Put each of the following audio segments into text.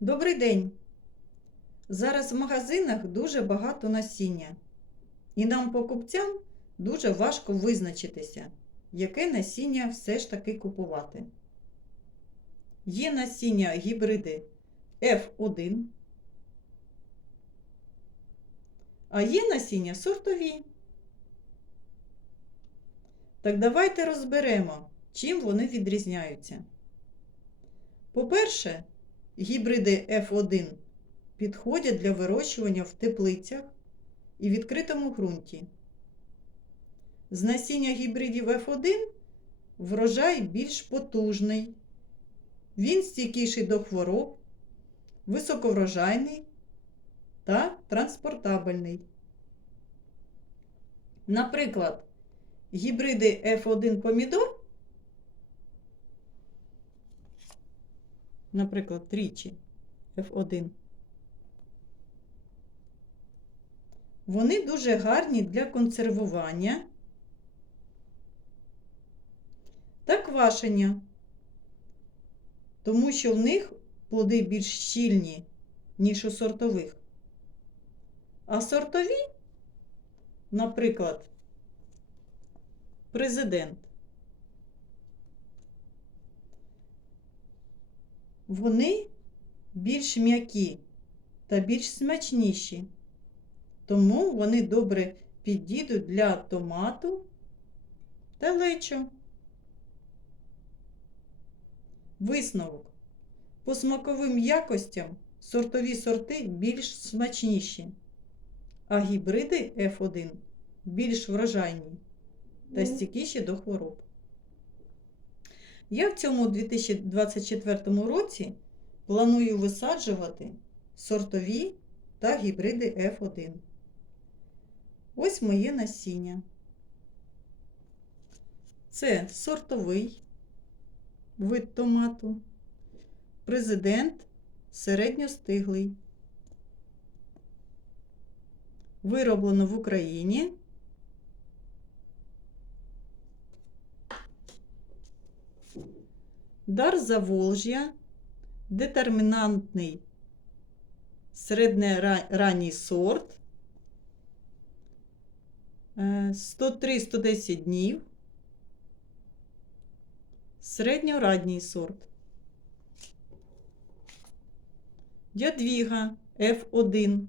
Добрий день! Зараз в магазинах дуже багато насіння, і нам, покупцям, дуже важко визначитися, яке насіння все ж таки купувати. Є насіння гібриди F1, а є насіння сортові. Так давайте розберемо, чим вони відрізняються. По-перше, гібриди F1 підходять для вирощування в теплицях і відкритому ґрунті. З насіння гібридів F1 врожай більш потужний, він стійкіший до хвороб, високоврожайний та транспортабельний. Наприклад, гібриди F1 помідор, наприклад, тричі F1. Вони дуже гарні для консервування та квашення, тому що в них плоди більш щільні, ніж у сортових. А сортові, наприклад, президент, вони більш м'які та більш смачніші. Тому вони добре підійдуть для томату та лечо. Висновок. По смаковим якостям сортові сорти більш смачніші, а гібриди F1 більш врожайні та стійкіші до хвороб. Я в цьому 2024 році планую висаджувати сортові та гібриди F1. Ось моє насіння. Це сортовий вид томату, президент середньостиглий. Вироблено в Україні. Дар Заволжя, детермінантний середньоранній сорт. 103-110 днів. Середньорадній сорт. Ядвіга F1.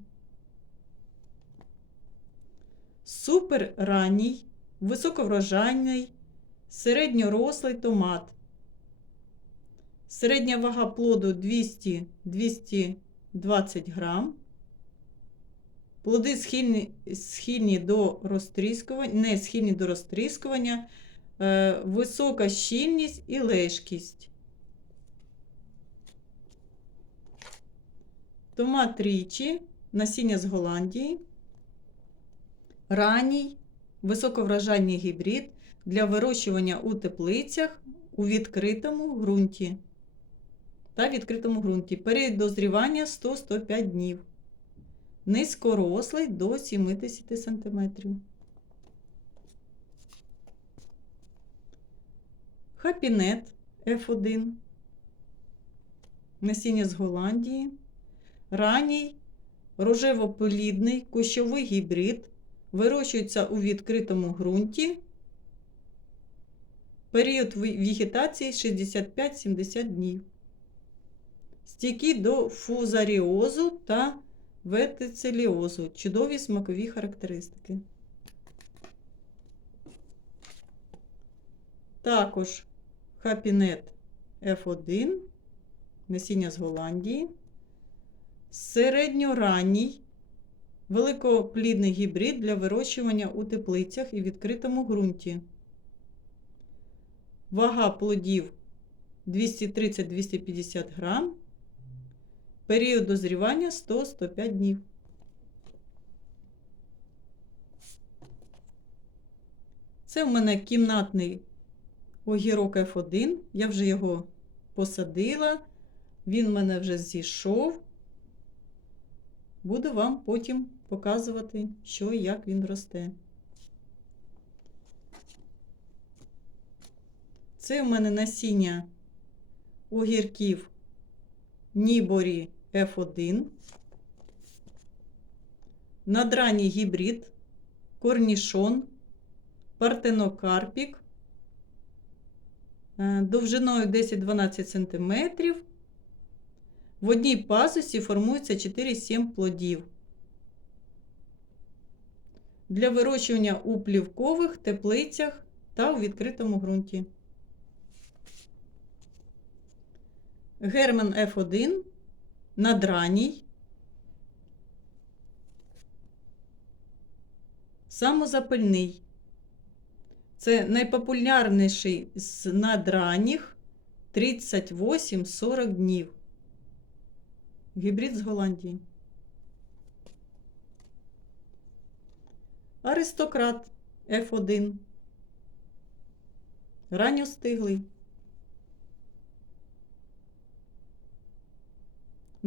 Суперранній, високоврожайний, середньорослий томат. Середня вага плоду 200-220 грам. Плоди схильні, схильні до розтріскування, не схильні до розтріскування, е, висока щільність і лежкість. Томат річі, насіння з Голландії, ранній, високоврожайний гібрид для вирощування у теплицях у відкритому ґрунті та відкритому ґрунті. Період дозрівання 100-105 днів. Низькорослий до 70 см. Хапінет F1. Насіння з Голландії. Ранній рожево-полідний кущовий гібрид. Вирощується у відкритому ґрунті. Період вегетації 65-70 днів. Стійкий до фузаріозу та ветицеліозу. Чудові смакові характеристики. Також хапінет F1, насіння з Голландії. Середньоранній, великоплідний гібрид для вирощування у теплицях і відкритому ґрунті. Вага плодів 230-250 грам. Період дозрівання 100-105 днів. Це в мене кімнатний огірок F1. Я вже його посадила, він в мене вже зійшов. Буду вам потім показувати, що і як він росте. Це в мене насіння огірків Ніборі F1, надранній гібрид, корнішон, партенокарпік, е, довжиною 10-12 см. В одній пазусі формується 4-7 плодів. Для вирощування у плівкових теплицях та у відкритому ґрунті. Герман F1 надраній. Самозапальний. Це найпопулярніший з надранніх 38-40 днів. Гібрид з Голландії. Аристократ F1. Ранньостиглий.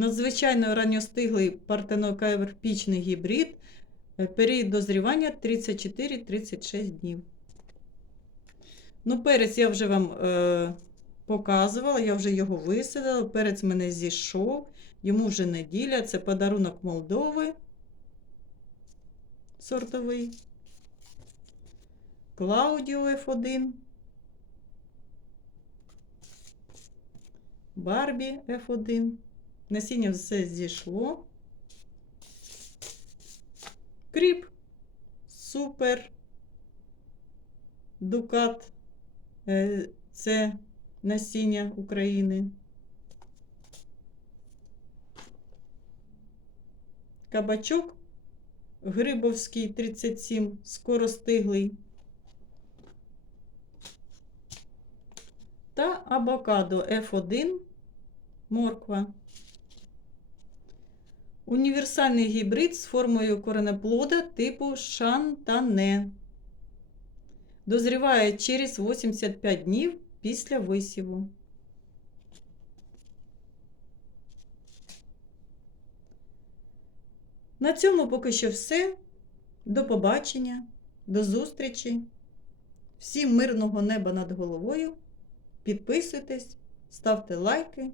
Надзвичайно ранньостиглий партенокарпічний гібрид. Е, Період дозрівання 34-36 днів. Ну, перець я вже вам е, показувала, я вже його висадила. Перець мене зійшов, йому вже неділя. Це подарунок Молдови. Сортовий. Клаудіо F1. Барбі F1. Насіння все зійшло. Кріп. Супер. Дукат. Е, Це насіння України. Кабачок. Грибовський 37, скоростиглий. Та авокадо F1, морква. Універсальний гібрид з формою коренеплода типу шантане. Дозріває через 85 днів після висіву. На цьому поки що все. До побачення, до зустрічі. Всім мирного неба над головою. Підписуйтесь, ставте лайки.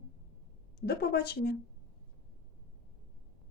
До побачення!